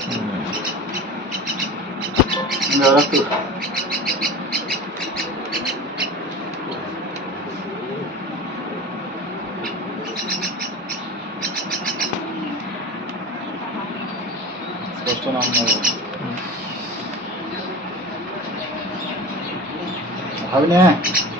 Hmm. Udah tuh. Hãy subscribe cho kênh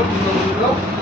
ነው የምንለው